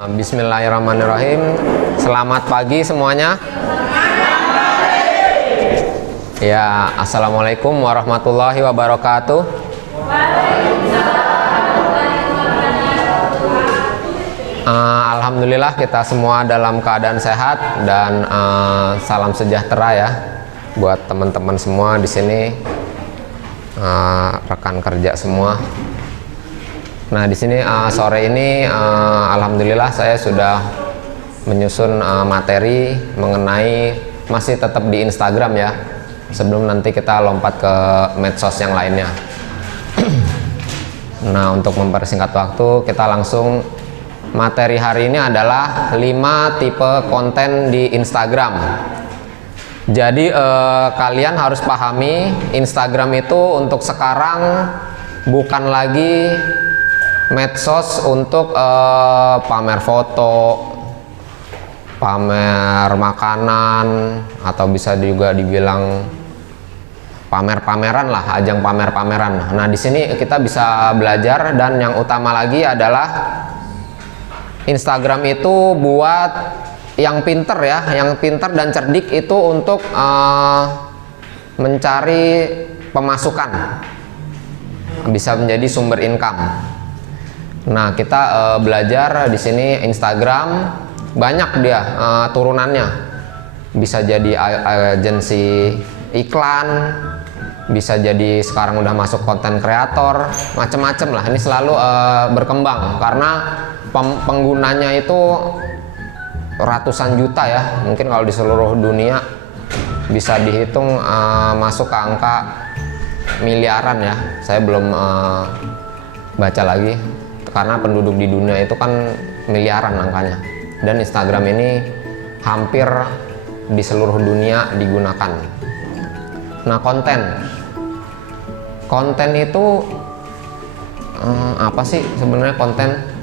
Bismillahirrahmanirrahim. Selamat pagi semuanya. Ya, assalamualaikum warahmatullahi wabarakatuh. Alhamdulillah kita semua dalam keadaan sehat dan salam sejahtera ya buat teman-teman semua di sini, rekan kerja semua. Nah, di sini sore ini alhamdulillah saya sudah menyusun materi mengenai, masih tetap di Instagram ya, sebelum nanti kita lompat ke medsos yang lainnya. Nah, untuk mempersingkat waktu, kita langsung materi hari ini adalah 5 tipe konten di Instagram. Jadi kalian harus pahami, Instagram itu untuk sekarang bukan lagi medsos untuk pamer foto, pamer makanan, atau bisa juga dibilang pamer-pameran lah, ajang pamer-pameran. Nah, di sini kita bisa belajar, dan yang utama lagi adalah Instagram itu buat yang pinter ya, yang pinter dan cerdik itu untuk mencari pemasukan, bisa menjadi sumber income. Nah, kita belajar di sini Instagram banyak dia turunannya. Bisa jadi agensi iklan, bisa jadi sekarang udah masuk konten kreator, macem-macem lah. Ini selalu berkembang karena penggunanya itu ratusan juta ya. Mungkin kalau di seluruh dunia bisa dihitung masuk ke angka miliaran ya. Saya belum baca lagi, karena penduduk di dunia itu kan miliaran angkanya, dan Instagram ini hampir di seluruh dunia digunakan. Nah, konten itu apa sih sebenarnya konten?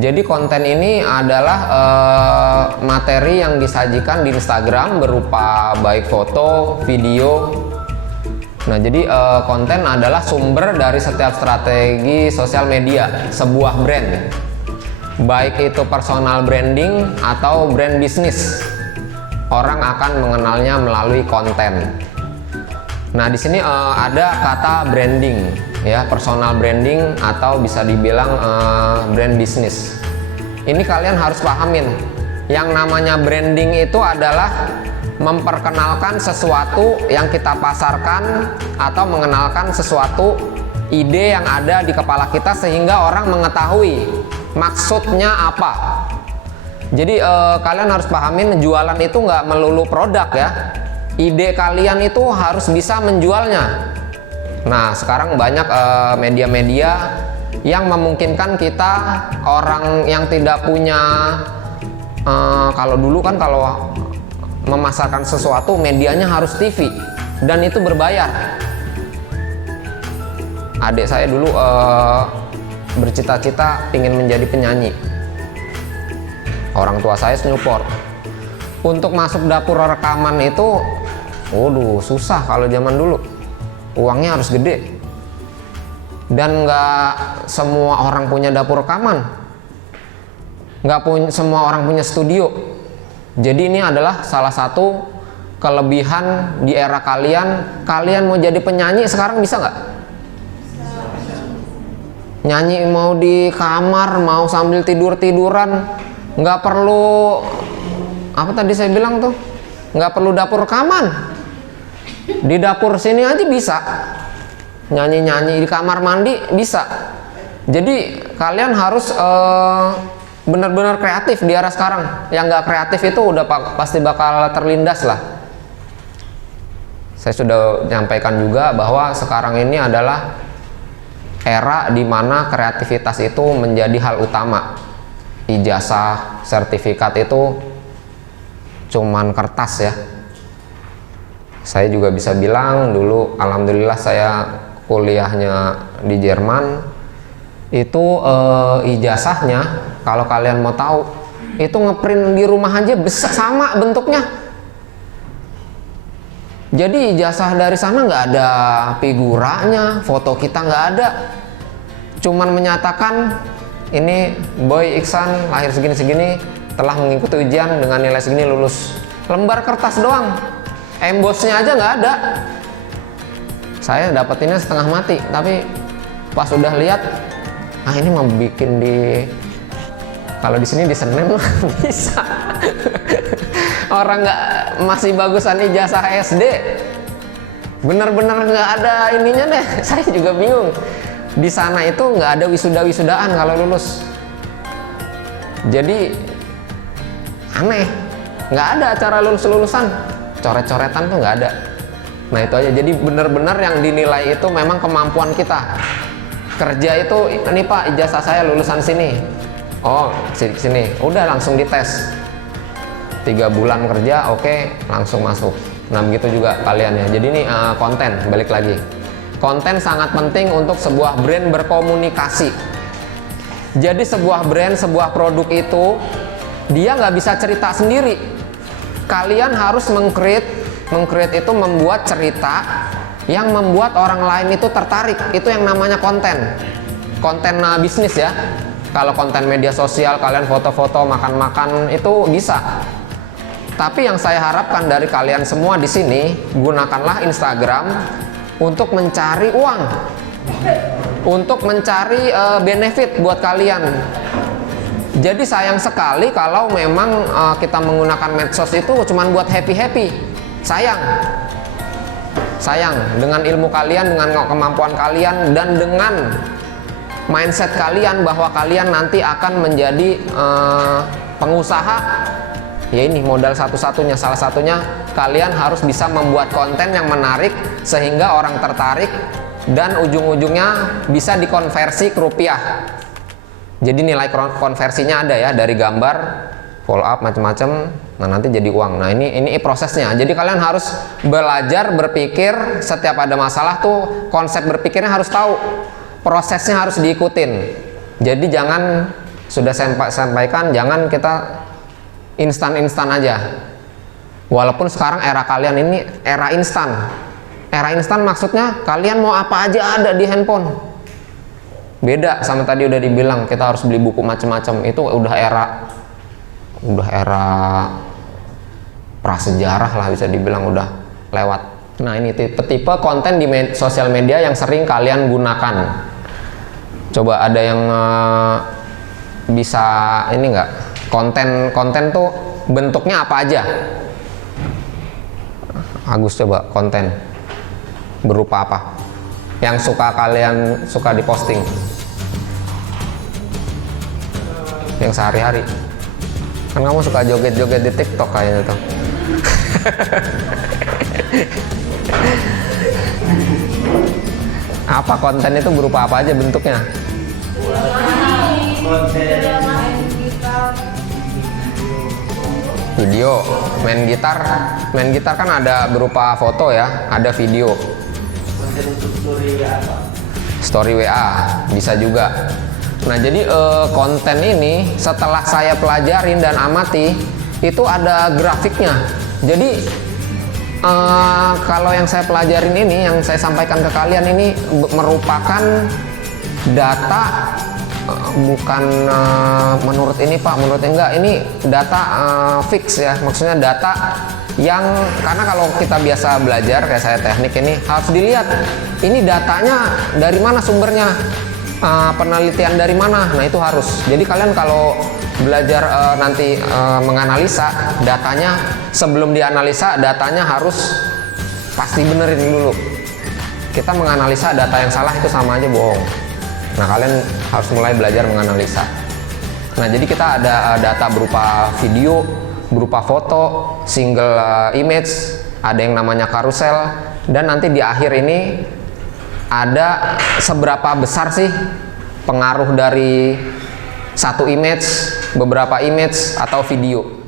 Jadi konten ini adalah materi yang disajikan di Instagram berupa baik foto, video. Nah, jadi konten adalah sumber dari setiap strategi sosial media sebuah brand, baik itu personal branding atau brand bisnis. Orang akan mengenalnya melalui konten. Nah, di sini ada kata branding ya, personal branding atau bisa dibilang brand bisnis. Ini kalian harus pahamin. Yang namanya branding itu adalah memperkenalkan sesuatu yang kita pasarkan atau mengenalkan sesuatu ide yang ada di kepala kita sehingga orang mengetahui maksudnya apa. Jadi kalian harus pahamin, jualan itu nggak melulu produk ya. Ide kalian itu harus bisa menjualnya. Nah, sekarang banyak media-media yang memungkinkan kita, orang yang tidak punya kalau dulu kan kalau memasarkan sesuatu medianya harus TV, dan itu berbayar. Adik saya dulu bercita-cita ingin menjadi penyanyi. Orang tua saya support. Untuk masuk dapur rekaman itu waduh susah kalau zaman dulu, uangnya harus gede, dan nggak semua orang punya dapur rekaman, semua orang punya studio. Jadi ini adalah salah satu kelebihan di era kalian. Kalian mau jadi penyanyi sekarang bisa nggak? Nyanyi mau di kamar, mau sambil tidur-tiduran, nggak perlu apa tadi saya bilang tuh, nggak perlu dapur rekaman. Di dapur sini aja bisa nyanyi-nyanyi, di kamar mandi bisa. Jadi kalian harus benar-benar kreatif di era sekarang. Yang nggak kreatif itu udah pasti bakal terlindas lah. Saya sudah menyampaikan juga bahwa sekarang ini adalah era di mana kreativitas itu menjadi hal utama. Ijazah, sertifikat itu cuman kertas ya. Saya juga bisa bilang dulu alhamdulillah saya kuliahnya di Jerman. Itu ijazahnya kalau kalian mau tahu itu ngeprint di rumah aja besar, sama bentuknya. Jadi ijazah dari sana nggak ada figuranya, foto kita nggak ada, cuman menyatakan ini Boy Iksan lahir segini-segini, telah mengikuti ujian dengan nilai segini, lulus. Lembar kertas doang, embossnya aja nggak ada. Saya dapetinnya setengah mati, tapi pas udah lihat, ini mau bikin di, kalau di sini di Senen mah bisa. Orang nggak, masih bagusan ijazah SD, bener-bener nggak ada ininya deh. Saya juga bingung. Di sana itu nggak ada wisuda-wisudaan kalau lulus. Jadi aneh, nggak ada acara lulus-lulusan, coret-coretan tuh nggak ada. Nah itu aja. Jadi bener-bener yang dinilai itu memang kemampuan kita. Kerja itu, ini Pak, ijazah saya lulusan sini. Oh, sini. Udah langsung dites. 3 bulan kerja, oke, langsung masuk. Nah begitu juga kalian ya. Jadi ini konten, balik lagi. Konten sangat penting untuk sebuah brand berkomunikasi. Jadi sebuah brand, sebuah produk itu, dia nggak bisa cerita sendiri. Kalian harus meng-create itu, membuat cerita yang membuat orang lain itu tertarik. Itu yang namanya konten. Konten bisnis ya. Kalau konten media sosial, kalian foto-foto, makan-makan, itu bisa. Tapi yang saya harapkan dari kalian semua di sini, gunakanlah Instagram untuk mencari uang, untuk mencari benefit buat kalian. Jadi sayang sekali kalau memang kita menggunakan medsos itu cuma buat happy-happy. Sayang dengan ilmu kalian, dengan kemampuan kalian, dan dengan mindset kalian bahwa kalian nanti akan menjadi pengusaha. Ya ini modal satu-satunya, salah satunya kalian harus bisa membuat konten yang menarik sehingga orang tertarik dan ujung-ujungnya bisa dikonversi ke rupiah. Jadi nilai konversinya ada ya, dari gambar, follow up, macam-macam. Nah nanti jadi uang. Nah ini prosesnya. Jadi kalian harus belajar berpikir. Setiap ada masalah tuh konsep berpikirnya harus tahu, prosesnya harus diikutin. Jadi jangan, sudah saya sampaikan, jangan kita instan-instan aja. Walaupun sekarang era kalian ini era instan. Era instan maksudnya kalian mau apa aja ada di handphone. Beda sama tadi udah dibilang kita harus beli buku macam-macam. Itu udah era prasejarah lah, bisa dibilang udah lewat. Nah ini tipe-tipe konten di sosial media yang sering kalian gunakan. Coba ada yang bisa ini nggak? Konten tuh bentuknya apa aja? Agus coba konten berupa apa? Yang kalian suka diposting? Yang sehari-hari? Kan kamu suka joget-joget di TikTok kayaknya tuh. Apa konten itu berupa apa aja bentuknya? Video, main gitar kan ada berupa foto ya, ada video. Story WA bisa juga. Nah jadi konten ini setelah saya pelajarin dan amati, itu ada grafiknya. Jadi kalau yang saya pelajarin ini, yang saya sampaikan ke kalian ini merupakan data, bukan menurut ini Pak, menurut enggak, ini data fix ya, maksudnya data yang, karena kalau kita biasa belajar kayak saya teknik ini harus dilihat ini datanya dari mana sumbernya, penelitian dari mana. Nah itu harus. Jadi kalian kalau belajar nanti menganalisa datanya, sebelum dianalisa datanya harus pasti benerin dulu. Kita menganalisa data yang salah itu sama aja bohong. Nah kalian harus mulai belajar menganalisa. Nah jadi kita ada data berupa video, berupa foto, single image, ada yang namanya karusel, dan nanti di akhir ini ada seberapa besar sih pengaruh dari satu image, beberapa image, atau video.